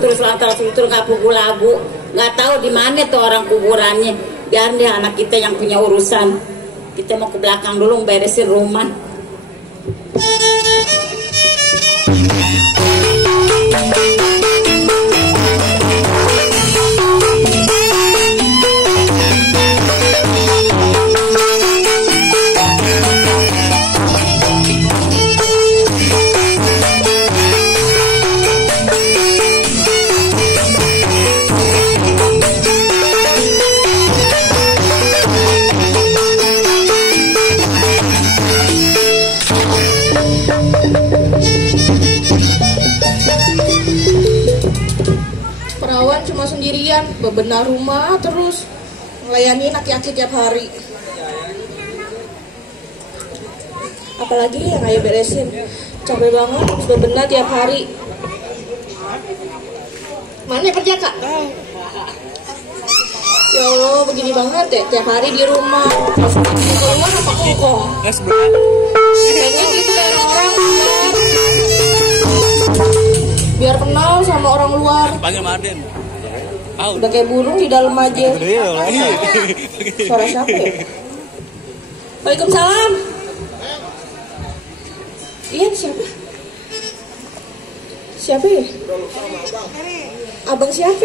Terus lantas itu nggak pukul lagu, nggak tahu di mana tuh orang kuburannya. Biar dia anak kita yang punya urusan. Kita mau ke belakang dulu beresin rumah. Sendirian bebenah rumah terus melayani aki-aki tiap hari, apalagi yang ayah beresin capek banget bebenah tiap hari. Mana kerja kak? Ya Allah begini banget deh tiap hari di rumah, keluar apa kongkong kayaknya gitu kayak orang biar kenal sama orang luar. Panggil Maden. Udah kayak burung di dalam aja. Suara siapa ya? Waalaikumsalam. Iya siapa? Siapa ya? Abang siapa?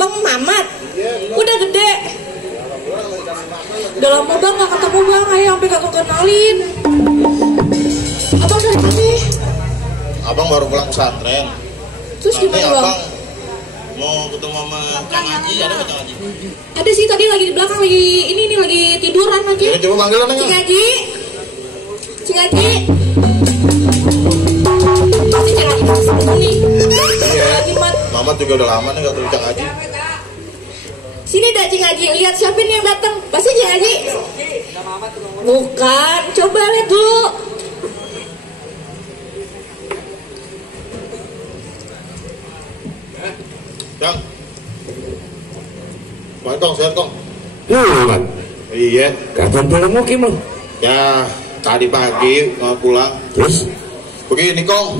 Bang Mamat. Udah gede. Udah lama bang gak ketemu bang. Ayo sampai gak kenalin. Abang dari mana? Abang baru pulang pesantren. Terus gimana bang? Abang mau ketemu sama Cang Haji, ada nggak Cang Haji? Ada sih, tadi lagi di belakang lagi ini lagi tiduran lagi. Ya, coba panggil neng. Cing Haji. Cing Haji. Pasti Cing Haji ketemu nih. Iya. Lagi mat. Mamat juga udah lama nih nggak ketemu Cang Haji. Sini dah Cing Haji, lihat siapa nih yang datang. Pasti Cing Haji. Bukan, coba lihat dulu. Cang. Kong, sehat Kong. Kan? Iya. Kapan pulang mau Kim? Ya, tadi pagi mau pulang. Terus? Begini Kong.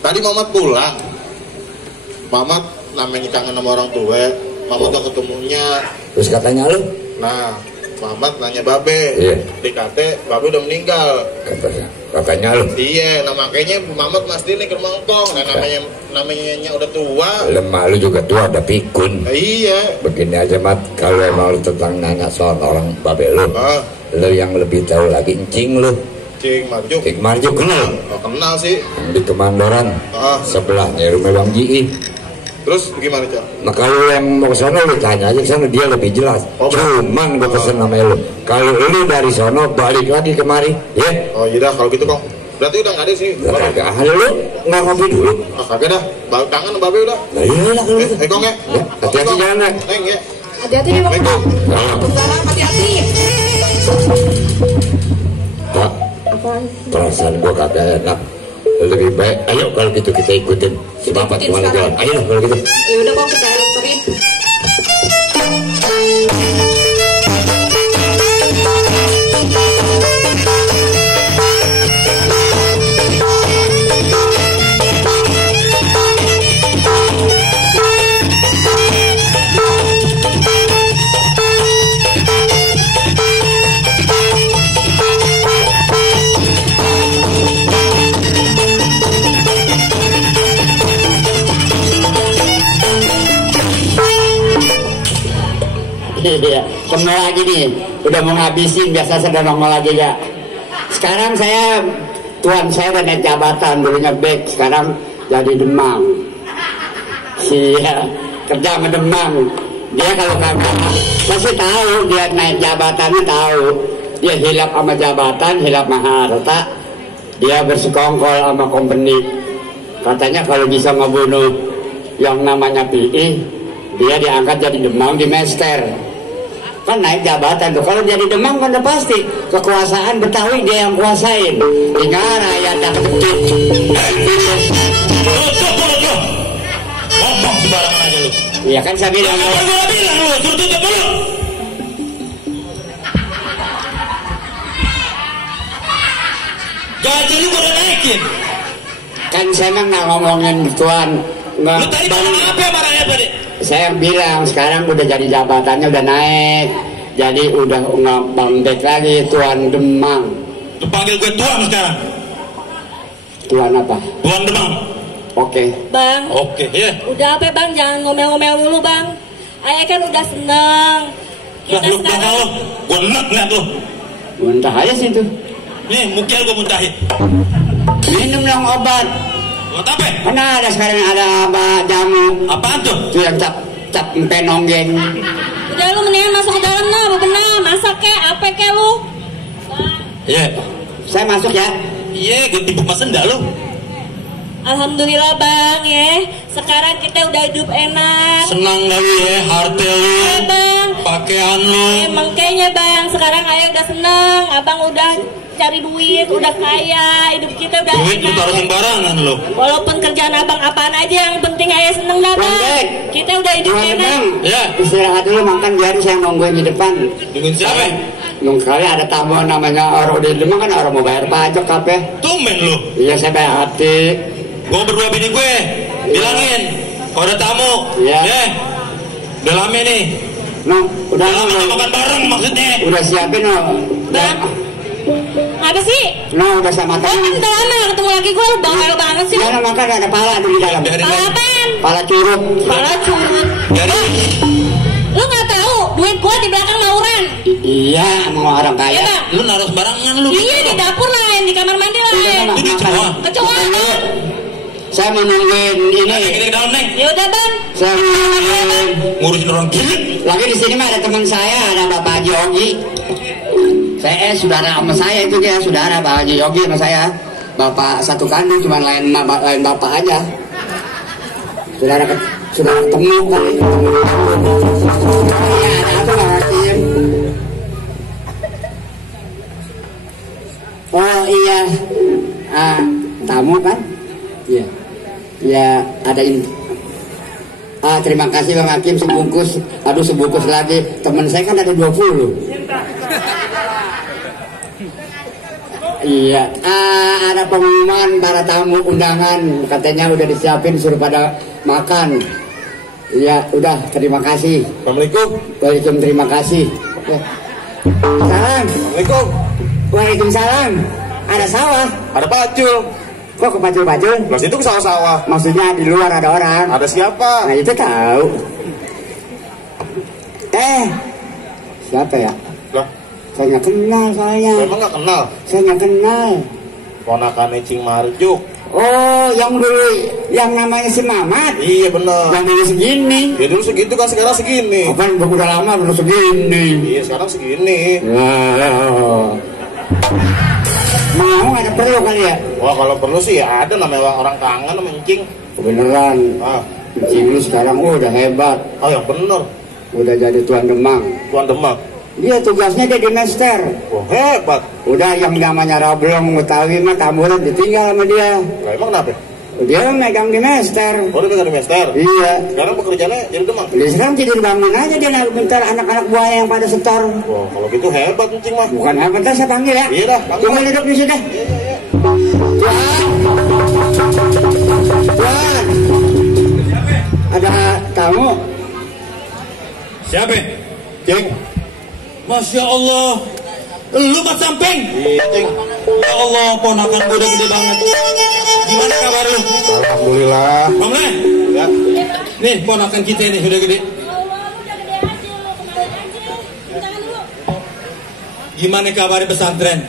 Tadi Mamat pulang. Mamat namanya kangen sama orang tua. Mamat udah ketemunya. Terus katanya lu? Nah, Mamat nanya Babe. Iya. Dikate Babe udah meninggal. Katanya lu? Iya, nah makanya Mamat mesti nih ke rumah Kong. Nah, namanya udah tua. Lemah lu juga tua, ada pikun. Iya. Begini aja Mat, kalau emang lu tentang nanya soal orang babe lu, lu yang lebih tahu lagi encing lu. Cing Marjuk. Cing Marjuk kenal? Oh, kenal sih. Yang di Kemandoran, sebelahnya rumah Bang Ji. Terus gimana Cak? Nah kalau yang mau ke sana lu tanya aja ke sana, dia lebih jelas. Cuman gue pesen namanya lu. Kalau lu dari sana balik lagi kemari, ya? Oh iya dah kalau gitu Kong. Berarti udah nggak ada sih. Kagak ada lu nggak ngopi dulu. Kagak dah. Bau tangan Babe udah. Nah iya lah kalau gitu. Kong ya. Hati-hati jalan. Neng ya. Hati-hati nih bang. Waalaikumsalam, hati-hati. Tak. Apaan? Perasaan gua kagak enak. Lebih baik, ayo kalau gitu kita ikutin si Bapak kemana jalan. Ayo kalau gitu. Ya udah bang, kita anterin. Iya, kembali lagi nih, udah mau ngabisin, biasa sedang nongol lagi ya. Sekarang saya, tuan saya udah naik jabatan, dulunya Bek, sekarang jadi Demang. Iya, kerja sama Demang. Dia kalau kagak, pasti tahu dia naik jabatannya tahu. Dia hilap sama jabatan, hilap sama harta. Dia bersekongkol sama company. Katanya kalau bisa ngebunuh yang namanya PI, dia diangkat jadi Demang di Mester. Kan naik jabatan tuh, kalau jadi Demang kan udah pasti kekuasaan Betawi dia yang kuasain. Tinggal rakyat tak kecil. Ngomong sembarangan aja lu. Iya kan saya bilang. Apa gua bilang lu, tutup mulut. Gaji lu udah naikin. kan saya mah nggak ngomongin tuan. Nggak. Lu tadi ngomong apa ya marahnya tadi? Saya bilang sekarang udah jadi jabatannya udah naik. Jadi udah nggak Bang Dek lagi, Tuan Demang. Lu panggil gue tuan sekarang. Tuan apa? Tuan Demang. Oke. Bang, Oke, ya. udah apa bang? Jangan ngomel-ngomel dulu bang. Ayah kan udah seneng. Nah, Kita lu belakang lu, gue enak ngeliat lu. Muntah aja sih itu. Nih, mukial gue muntahin. Minum dong obat. Buat apa? Mana ada sekarang ada apa jamu? Apaan tuh? Itu yang cap empe nonggeng. udah lu mendingan masuk ke dalam nah, bebenah, masak kek, apa kek lu? Iya. Saya masuk ya. Iya, gue tipu mas sendal lu. Alhamdulillah bang ya, sekarang kita udah hidup enak. Senang kali ya, harta lu, Iya bang. pakaian lu. Emang kayaknya bang, sekarang ayah udah seneng, abang udah cari duit, udah kaya, hidup kita udah Duit lu enak. taruh sembarangan lu. Walaupun kerjaan abang apaan aja, yang penting ayah seneng dah bang. Bang, Kita udah hidup Tuan enak. Demang. Ya. Istirahat dulu makan biarin saya nungguin di depan. Dengan siapa? Nung kali ada tamu namanya orang di Demang kan orang mau bayar pajak apa? Tumben lu. Iya saya bayar hati. Gue berdua bini gue, bilangin. Kalau ada tamu, Iya. ya. Udah lama nih. No, udah Udah lama no, nggak makan bareng maksudnya. udah siapin no. Bang, apa sih? No, udah sama Oh kan temen. udah lama gak ketemu lagi gue, lu bawel banget sih. Jangan makan ada pala tuh di dalam. Biarin Pala aja. apaan? Pala curug. Pala curut. Biarin. Lu gak tahu duit gue di belakang mauran. Iya, mau orang Ya kaya. bang? Lu naruh sembarangan lu. Iya di dapur lain, di kamar mandi lain. Itu di Jawa. Kecoa bang. Saya mau nungguin Nah, ini. kita ke dalam neng. Ya udah bang. Saya mau nungguin. Ngurusin orang gila. Lagi di sini mah ada teman saya, ada Bapak Haji Yogi. Saya saudara sama saya itu dia, saudara Pak Haji Yogi sama saya. Bapak satu kandung, cuma lain bapak aja. Saudara ketemu kali. Iya, ada apa Pak Hakim? Oh iya, tamu kan? Iya. Ya ada ini. Terima kasih Bang Hakim sebungkus. Aduh sebungkus lagi. Teman saya kan ada 20. Iya. Ada pengumuman para tamu undangan. Katanya udah disiapin suruh pada makan. Iya, udah terima kasih. Assalamualaikum. Waalaikumsalam terima kasih. Oke. Salam. Assalamualaikum. Waalaikumsalam. Ada sawah. Ada pacul. Kok ke pacul-pacul? Mas itu ke sawah-sawah. Maksudnya di luar ada orang. Ada siapa? Nah itu tahu. Siapa ya? Lah, Saya nggak kenal soalnya. memang nggak kenal. Saya nggak kenal. Ponakannya Cing Marjuk. Oh, yang dulu yang namanya si Mamat. Iya bener. Yang dulu segini. Ya dulu segitu kan, sekarang segini. Kapan udah lama belum segini. Iya sekarang segini. Wow. Mau ada perlu kali ya? Wah kalau perlu sih ya ada, namanya orang kangen sama Cing. Beneran. Ah, Cing lu sekarang udah hebat. oh yang bener. Udah jadi Tuan Demang. Tuan Demak. Dia tugasnya dia di Mester. Wah hebat. Udah yang namanya Rablong Betawi mah tamuran ditinggal sama dia. Lah emang kenapa? Dia megang di Mester. Oh dia pegang di Mester. Iya. Sekarang pekerjaannya jadi Demak. Dia sekarang tidur bangun aja dia bentar anak-anak buaya yang pada setor. Wah kalau gitu hebat Cing mah. Bukan apa bentar saya panggil ya. Iya dah, panggil. Tunggu duduk di sini. Tuan. Ada tamu. Siapa? Cing. Masya Allah. Lu Mas Samping. Iya Cing. Ya Allah, ponakan gue udah gede banget. Gimana kabar lu? Alhamdulillah. Bang Le, Ya. nih ponakan kita ini udah gede. Gimana kabar pesantren?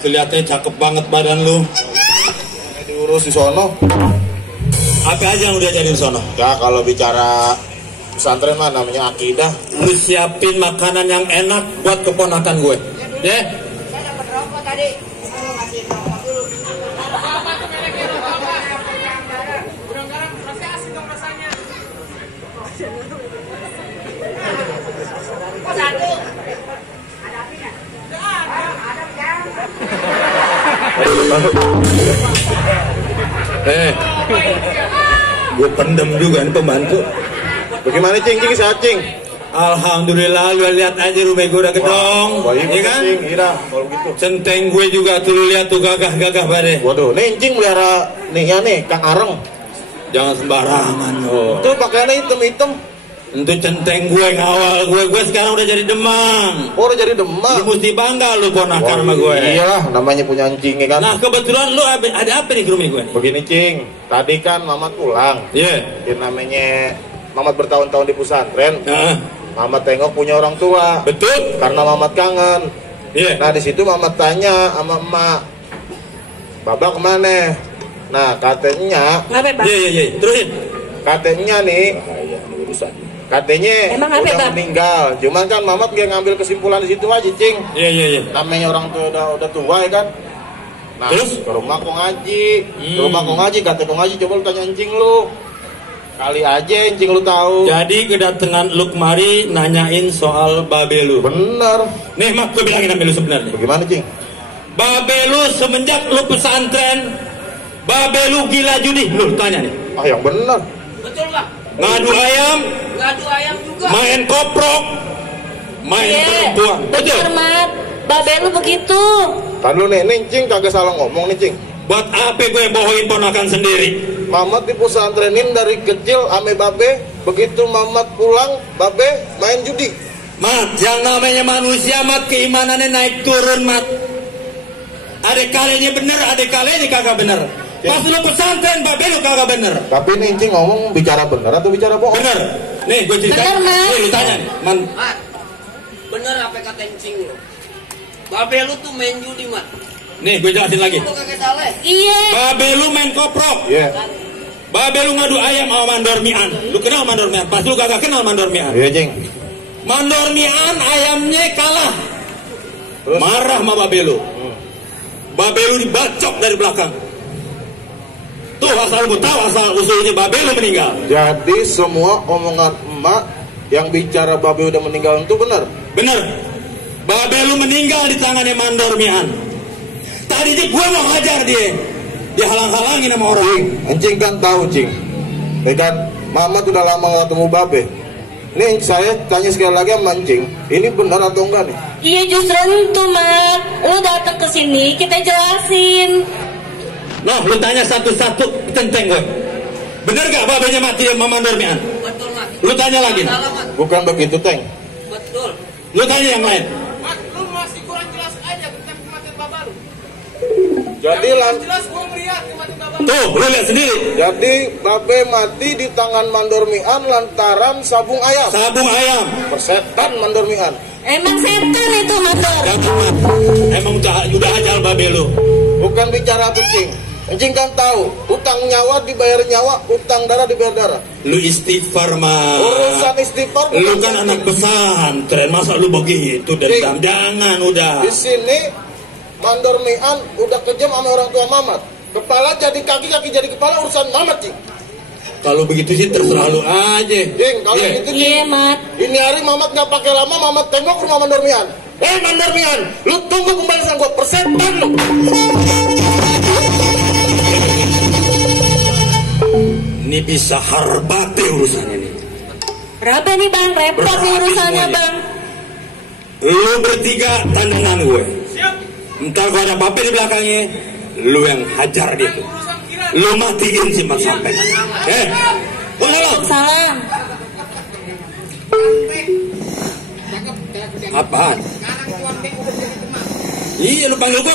Kelihatannya cakep banget badan lu. Diurus di sono. Apa aja yang udah jadi di sono? Ya kalau bicara pesantren mah namanya akidah. Lu siapin makanan yang enak buat keponakan gue. Ya? Gue pendem juga nih pembantu. Bagaimana Cing? Cing sehat Cing? Alhamdulillah, lu lihat aja rumah gue udah gedong, ya kan? Iya, kalau gitu. Centeng gue juga tuh lu lihat tuh gagah-gagah pada. Waduh, nih Encing melihara nih ya nih, Kang Areng. Jangan sembarangan lo. Tuh pakaiannya hitam-hitam. Untuk centeng gue ngawal gue sekarang udah jadi demang. Oh, udah jadi demang. Lu mesti bangga lu ponakan sama gue. Iyalah, namanya punya Encing ya kan. Nah kebetulan lu ada apa nih ke rumah gue? Begini Cing, tadi kan Mamat pulang. Iya. Yang namanya Mamat bertahun-tahun di pesantren. Mamat tengok punya orang tua. Betul. Karena Mamat kangen. Iya. Nah di situ Mamat tanya sama emak, Baba kemana? Nah katanya. Iya. Terusin. Katanya nih. Katanya Emang apa, udah Bang? meninggal. Cuman kan Mamat gak ngambil kesimpulan di situ aja, Cing. Iya. Namanya orang tua udah tua ya kan. Nah, Terus? ke rumah kong ngaji. Ke rumah kong ngaji, kata kong ngaji coba lu tanya Encing lu. Kali aja Encing lu tahu. Jadi kedatangan lu kemari nanyain soal babe lu. Bener. Nih mak gue bilangin sama lu sebenarnya. Bagaimana, Cing? Babe lu semenjak lu pesantren, babe lu gila judi. Lu tanya nih. Ah yang bener. Betul Pak. Ngadu ayam, juga. main koprok, main perempuan. Betul, Mat. Babe lu begitu. Kan lu nih Cing kagak salah ngomong nih, Cing. Buat apa gue bohongin ponakan sendiri? Mamat di pesantrenin dari kecil ame babe. Begitu Mamat pulang, babe main judi. Mat, yang namanya manusia, Mat, keimanannya naik turun, Mat. Ada kalanya bener, ada kalanya kagak bener. Pas lu pesantren, babe lu kagak bener. Tapi nih Cing ngomong bicara bener atau bicara bohong? Bener. Nih gue cerita. Bener, Mat. Nih lu tanya nih, Man. Mat, bener apa kata Encing lu? Babe lu tuh main judi, Mat. Nih gue jelasin lagi. Lu kagak salah. Iya. Babe lu main koprok. Iya. Babe lu ngadu ayam sama mandor mian. Lu kenal mandor mian? Pas lu kagak kenal mandor mian. Iya, Cing. Mandor mian ayamnya kalah. Terus? Marah sama babe lu. Babe lu dibacok dari belakang. Tuh asal lu tahu asal usulnya babe lu meninggal. Jadi semua omongan emak yang bicara babe udah meninggal itu benar. Bener. Babe lu meninggal di tangannya mandor mian. Tadinya gue mau hajar dia. Dihalang-halangin sama orang. Cing, Encing kan tahu, Cing. Ya kan, Mamat udah lama gak ketemu babe. Nih saya tanya sekali lagi sama Encing, ini benar atau enggak nih? Iya justru itu, Mat. Lu datang ke sini, kita jelasin. Noh, lu tanya satu-satu centeng gue. Bener gak babenya mati sama mandor mian? Betul, Mat. Lu tanya lagi. Salah, Mat. Bukan begitu, Teng. Betul. Lu tanya yang lain. Mat, lu masih kurang jelas aja tentang kematian baba lu. Jadi Jelas gua melihat kematian baba lu. Tuh, lu lihat sendiri. jadi babe mati di tangan mandor mian lantaran sabung ayam. Sabung ayam. Persetan mandor mian. Emang setan itu, Mandor. Jangan, Mat. Emang udah ajal babe lu. Bukan bicara itu, Cing. Encing kan tahu, utang nyawa dibayar nyawa, utang darah dibayar darah. Lu istighfar, Mat. Urusan istighfar Lu bukan kan satu. anak pesantren, masa lu begitu dendam? Jangan, udah. Di sini mandor mian udah kejam sama orang tua Mamat. Kepala jadi kaki, kaki jadi kepala, urusan Mamat, Cing. Kalau begitu sih terserah lu aja. Cing, kalau Iya. gitu, Cing. Iya, Mat. Ini hari Mamat gak pakai lama, Mamat tengok rumah mandor mian. Mandor mian, lu tunggu pembalasan gua, persetan lu. Ini bisa harbate urusannya nih. Berapa nih, Bang? Repot nih Berapa urusannya, semuanya? Bang. Lu bertiga tandangan gue. Ntar gua ada bape di belakangnya, lu yang hajar dia tuh. Lu matiin si Mat sampai. Salam. Salam. Apaan? Iya, lu panggil gue.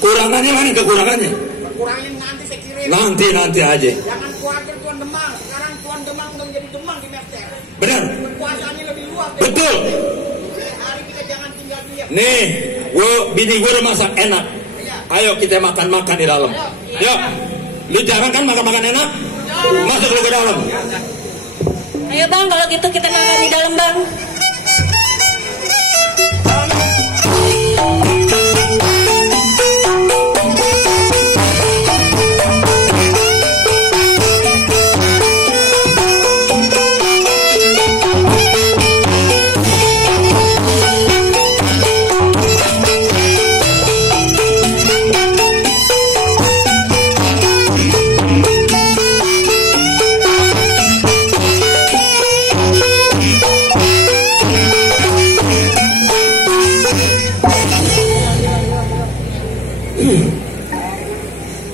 Kurangannya mana? Kekurangannya? Kurangin nanti saya kirim. Nanti aja. Jangan khawatir Tuan Demang. Sekarang Tuan Demang udah jadi Demang di Mesir. Benar. Kekuasaannya lebih luas. Betul. Hari kita jangan tinggal diam. Nih, bini gue udah masak enak. Ayo kita makan-makan di dalam. Yuk. Lu jarang kan makan-makan enak? Masuk lu ke dalam. Ayo, Bang, kalau gitu kita makan di dalam, Bang.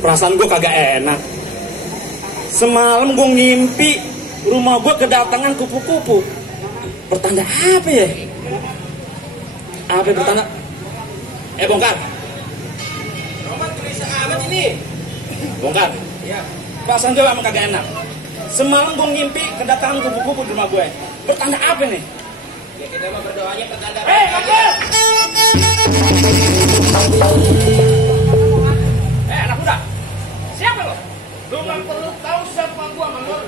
perasaan gue kagak enak. Semalam gue ngimpi rumah gue kedatangan kupu-kupu. Pertanda apa ya? Apa pertanda? Bongkar. Roman gelisah amat ini. Bongkar. Iya. Perasaan gue emang kagak enak. Semalam gue ngimpi kedatangan kupu-kupu di rumah gue. Pertanda apa nih? Ya kita mah berdoanya pertanda. Anak muda. Siapa lo? Lu nggak perlu tahu siapa gua, Mangor.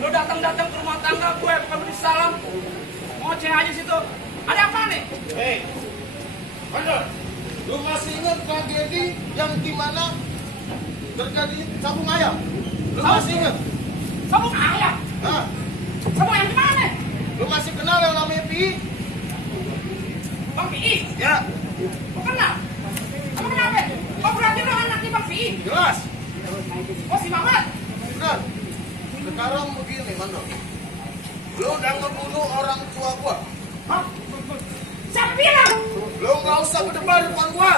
Lu datang-datang ke rumah tangga gue, bukan beri salam. Ngoceh aja situ. Ada apa nih? Hei, Mandor, lu masih ingat tragedi yang dimana terjadi sabung ayam? Lu masih ingat? Sabung ayam. Hah? Sabung ayam gimana? Lu masih kenal yang namanya Pi? Bang Pi? Ya, Kok kenal? Kamu kenapa? Oh berarti lo anaknya Bang Pi? jelas. Oh si Mamat? Benar. Sekarang begini, Mandor. Lu udah ngebunuh orang tua gua. Hah? Siapa bilang? Lu nggak usah berdebat di depan gua.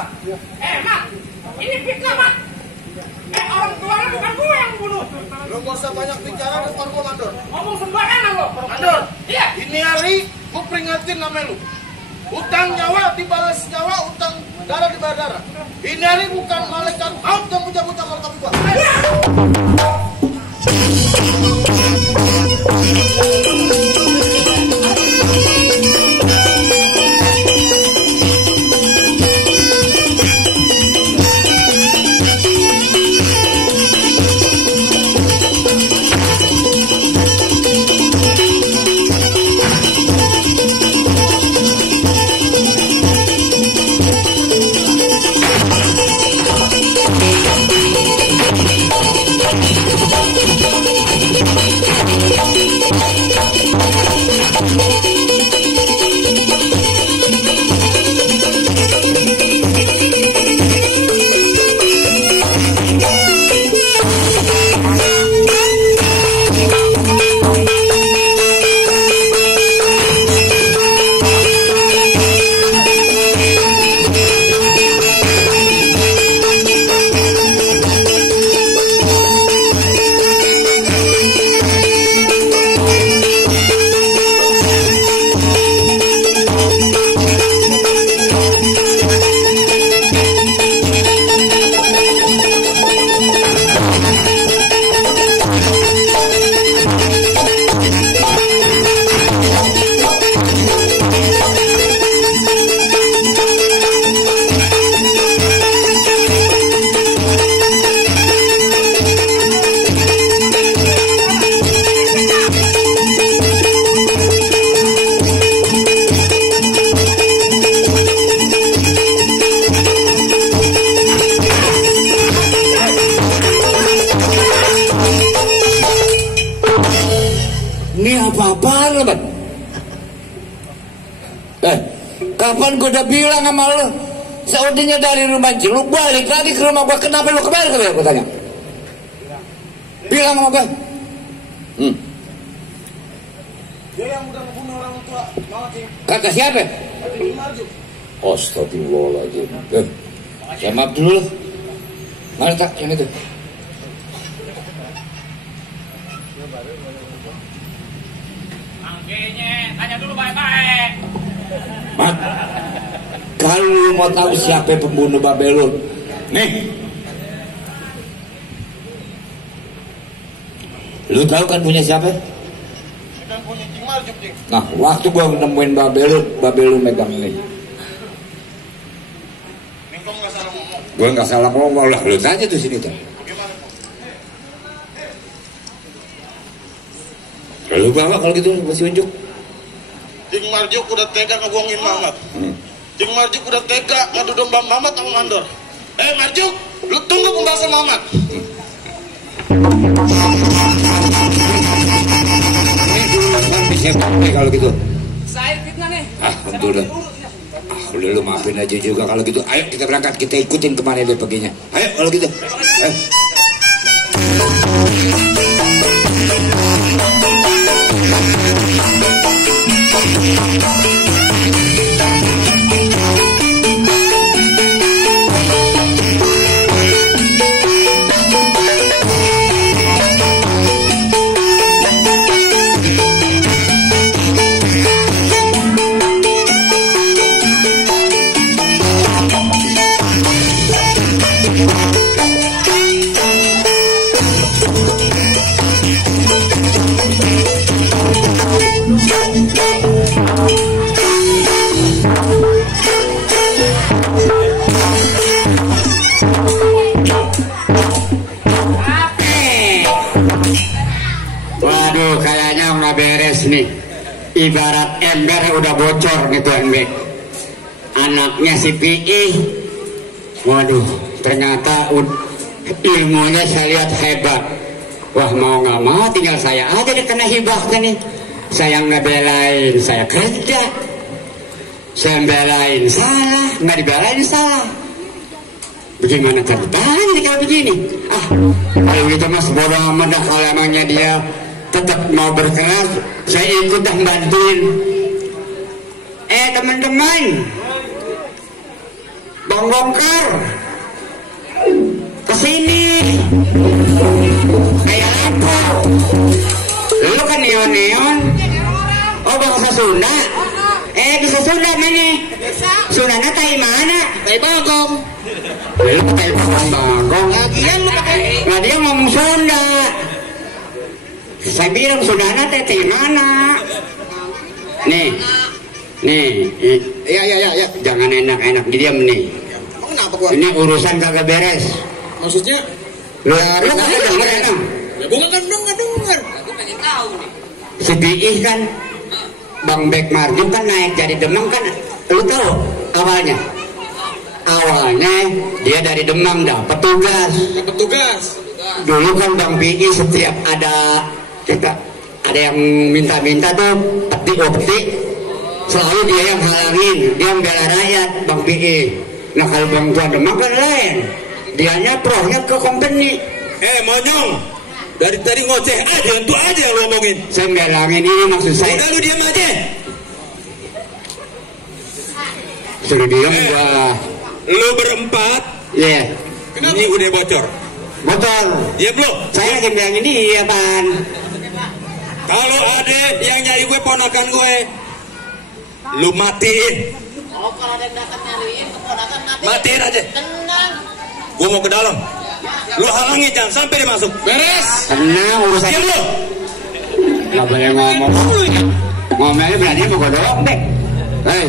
Mat, ini fitnah, Mat. Orang tua lo bukan gue yang bunuh. Lu nggak usah banyak bicara di depan gua, Mandor. Ngomong sembarangan lo. Mandor, Iya. ini hari gua peringatin nama lu. Utang nyawa dibalas nyawa, utang darah dibalas darah. Ini hari bukan malaikat maut yang bocah-bocah kalau tapi gua. Kapan gue udah bilang sama lu, seudahnya dari rumah Cing, lu balik lagi ke rumah gua. Kenapa lu kembali ke gue tanya? Bilang sama gue. Dia yang udah membunuh orang tua Mama Cing. Kata siapa? Kata Cing Marjuk. Astagfirullahaladzim. Saya maaf dulu. Mana tak yang itu? Angkanya, tanya dulu baik-baik. Mat, kalau lu mau tahu siapa pembunuh Babelon, nih, lu tahu kan punya siapa? Kan punya Cing Marjuk, Cing. Nah, waktu gua nemuin Babelon megang nih. Mingkong nggak salah ngomong. Gua nggak salah ngomong lah, lu tanya tuh sini tuh. Gimana, Kong? Lu bawa kalau gitu masih unjuk. Cing Marjuk udah tega ngebohongin Mamat. Cing Marjuk udah tega ngadu domba Mamat sama Mandor. Marjuk, lu tunggu pembahasan Mamat. Bisa kalau gitu. Saya fitnah nih. Udah. Udah lu maafin aja juga kalau gitu. Ayo kita berangkat, kita ikutin kemana dia perginya. Ayo kalau gitu. nih, ibarat ember udah bocor gitu Bek. Anaknya si Pi, waduh, ternyata ilmunya saya lihat hebat. Wah, mau nggak mau tinggal saya aja kena hibahkan nih. Saya nggak belain, saya kerja. Saya belain salah, nggak dibelain salah. Bagaimana ceritanya kalau begini? Ah, kalau gitu mas bodoh amat dah. Kalau emangnya dia tetap mau berkeras, saya ikut dah bantuin. Teman-teman, Bang Bongkar, kesini. Kayak apa? Lu kan neon-neon. Oh, bahasa Sunda. Bisa Sunda mana? Sundanya tai mana? Tai Bagong. Lu tai Bagong. Lagian lu pakai. Nah, dia ngomong Sunda. Saya bilang Sundanya tai mana? Nih. Ya. Jangan enak-enak diam nih. Kenapa gua? Ini urusan kagak beres. Maksudnya? Lu kagak denger enak. Ya gua kan denger. Aku pengen tahu nih. Si Biih kan Bang Bek Marjum kan naik jadi Demang kan, lu tahu awalnya dia dari Demang dah petugas. Dulu kan Bang Biih setiap ada yang minta tuh peti selalu dia yang halangin, dia membela rakyat Bang Biih. Nah kalau Bang Tuan Demang kan lain, dianya prohnya ke company. Monyong, dari tadi ngoceh aja, itu aja yang lo ngomongin. Saya ngelangin ini maksud saya. Udah lu diam aja. Suruh diam gua. Lu berempat. Iya. Ini udah bocor. Bocor. Diam lu. Saya lagi bilangin iya pan. Kalau ada yang nyari gue ponakan gue, lu matiin. Oh, kalau ada yang datang nyariin, keponakan Matiin aja. Tenang. Gue mau ke dalam. Lu halangi jangan sampai dia masuk. Beres. Tenang urusan. Diam lu. Gak boleh ngomong. Ngomongnya berani mau godong deh. Hei,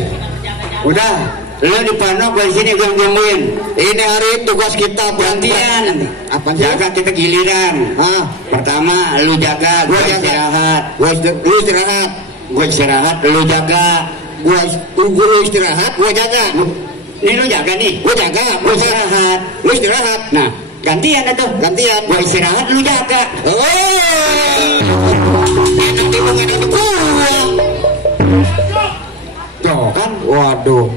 udah. Lu di panok di sini gue nungguin. Ini hari tugas kita gantian. Apa jaga kita giliran. Pertama lu jaga, gue istirahat. Lu istirahat. Gue istirahat, lu jaga. Lu istirahat, gue jaga. Ini lu jaga nih. Gue jaga, gue istirahat. Lu istirahat. Nah, gantian atau gantian. Gue istirahat, lu jaga. Enak dimungin itu gua. Tuh kan, waduh.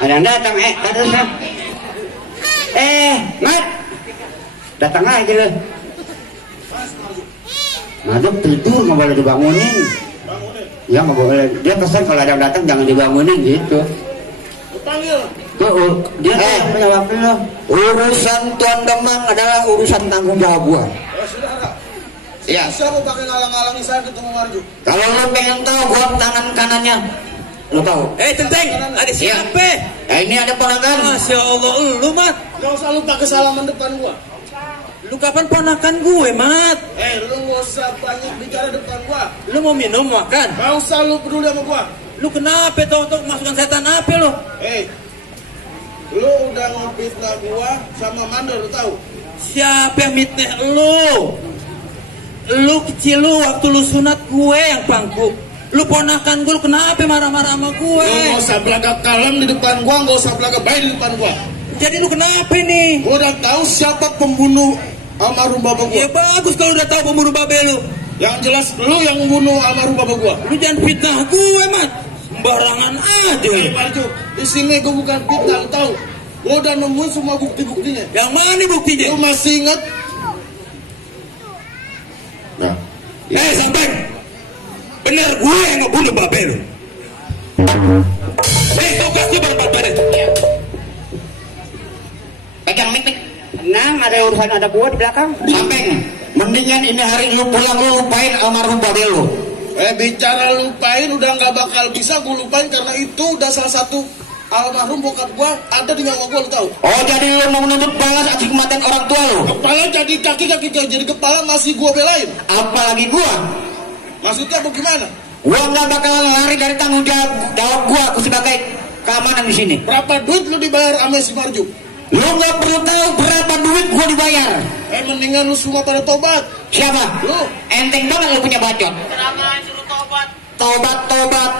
Ada yang datang, datang. Mat, datang aja lu. Maduk tidur nggak boleh dibangunin. Ya nggak boleh. Dia pesan kalau ada yang datang jangan dibangunin gitu. Tuh, dia menjawab lo. Urusan Tuan Demang adalah urusan tanggung jawab gua. Ya. Bisa lu pakai ngalang-ngalangi saya ketemu Marju. Kalau lo pengen tahu gua tangan kanannya, lo tahu? Tenteng, ada siapa? Ini ada ponakan. Masya Allah, lu Mat. Gak usah lu pakai salaman depan gua. Lu kapan ponakan gue, Mat? Lu gak usah banyak bicara depan gua. Lu mau minum, makan? Gak usah lu peduli sama gua. Lu kenapa tau masukkan setan apa lu? Lu udah ngefitnah gua sama Mandor, lu tahu? Siapa yang mitnah lu? Lu kecil lu waktu lu sunat gue yang pangku. Lu ponakan gue, lu kenapa marah-marah sama gue? Lu gak usah belagak kalem di depan gua, gak usah belagak baik di depan gua. Jadi lu kenapa nih? Gua udah tahu siapa pembunuh almarhum bapak gua. Ya bagus kalau udah tahu pembunuh babe lu. Yang jelas lu yang membunuh almarhum bapak gua. Lu jangan fitnah gue, Mat. Sembarangan aja. Marju, di sini gua bukan fitnah, lu tahu? Gua udah nemuin semua bukti-buktinya. Yang mana buktinya? Lu masih ingat? Nah. Sampai bener gue yang ngebunuh babe lu. Tugas lu berempat badan. Pegang mik. Tenang, ada urusan ada gua di belakang. Samping. Mendingan ini hari lu pulang lu lupain almarhum babe lu. Bicara lupain udah nggak bakal bisa gua lupain karena itu udah salah satu almarhum bokap gua ada di nyawa gua, lu tahu? Oh, jadi lu mau menuntut balas atas kematian orang tua lu? Kepala jadi kaki jadi kepala masih gua belain. Apalagi gua? Maksudnya bagaimana? Gua nggak bakal lari dari tanggung jawab gua sebagai keamanan di sini. Berapa duit lu dibayar sama si Marju? Lu nggak perlu tahu berapa duit gua dibayar. Mendingan lu semua pada tobat. Siapa? Lu. Enteng banget lu punya bacot. Ceramah suruh tobat. Tobat.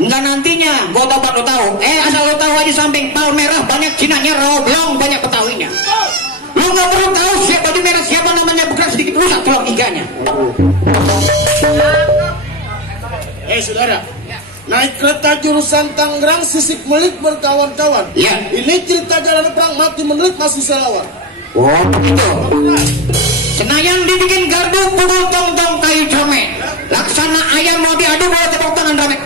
Enggak nantinya, gua tobat lu tahu. Asal lu tahu aja samping Palmerah banyak Cinanya, Roblong banyak Betawinya. Lu nggak perlu tahu siapa di merah siapa namanya bergerak sedikit rusak tulang iganya. Saudara, naik kereta jurusan Tangerang Sisik Melik berkawan-kawan. Ya. Ini cerita jalan perang mati menelit masih selawan. Oh begitu. Senayan dibikin gardu pukul tong-tong kayu cermek. Laksana ayam mau diadu bawa tepuk tangan rame.